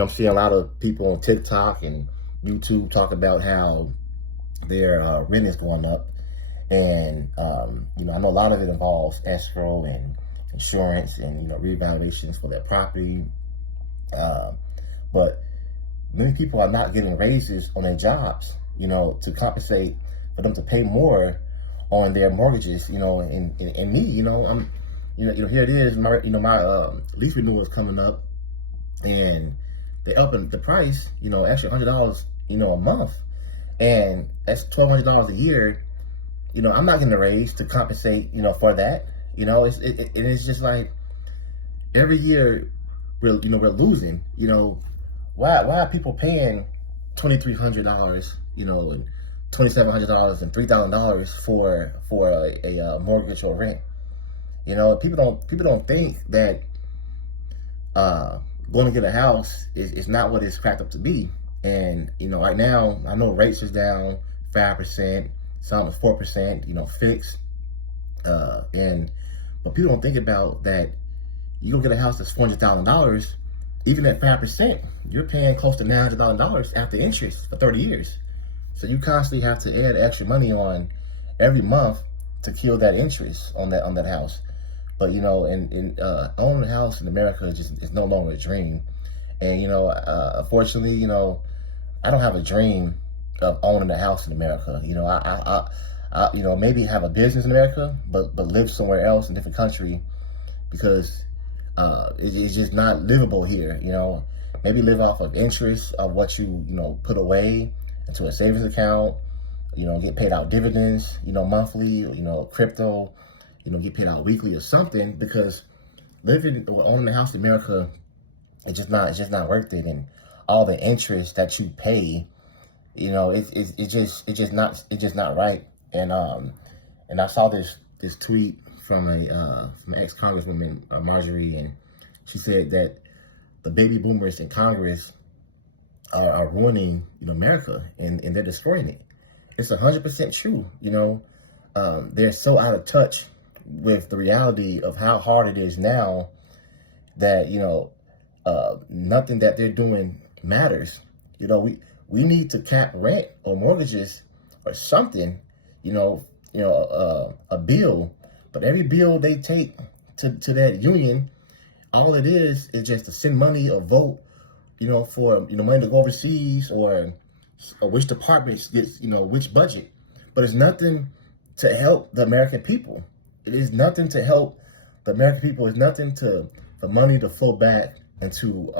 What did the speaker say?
I'm seeing a lot of people on TikTok and YouTube talk about how their rent is going up. And, I know a lot of it involves escrow and insurance and, revaluations for their property. Uh, but many people are not getting raises on their jobs, to compensate for them to pay more on their mortgages, and me, I'm, here it is, my lease renewal is coming up, and they're upping the price, actually $100, a month, and that's $1,200 a year. I'm not getting a raise to compensate, for that. It's just like every year we're losing. Why are people paying $2,300, and $2,700 and $3,000 for a mortgage or rent? People don't think that going to get a house is not what it's cracked up to be. And right now I know rates is down 5%, some is 4%, fixed. But people don't think about that. You go get a house that's $400,000, even at 5%, you're paying close to $900,000 after interest for 30 years. So you constantly have to add extra money on every month to kill that interest on that house. But owning a house in America is no longer a dream. And unfortunately, I don't have a dream of owning a house in America. I maybe have a business in America, but live somewhere else in a different country, because it's just not livable here. Maybe live off of interest of what you put away into a savings account. Get paid out dividends, monthly. Crypto. Get paid out weekly or something, because living or owning a house in America, it's just not worth it. And all the interest that you pay, it's just not right. And I saw this tweet from an ex-congresswoman, Marjorie, and she said that the baby boomers in Congress are ruining America, and they're destroying it. It's 100% true. They're so out of touch with the reality of how hard it is now that nothing that they're doing matters. We need to cap rent or mortgages or something, a bill. But every bill they take to that union, all it is just to send money or vote, for money to go overseas, or which departments gets which budget. But it's nothing to help the American people. It is nothing to help the American people. It's nothing for money to flow back into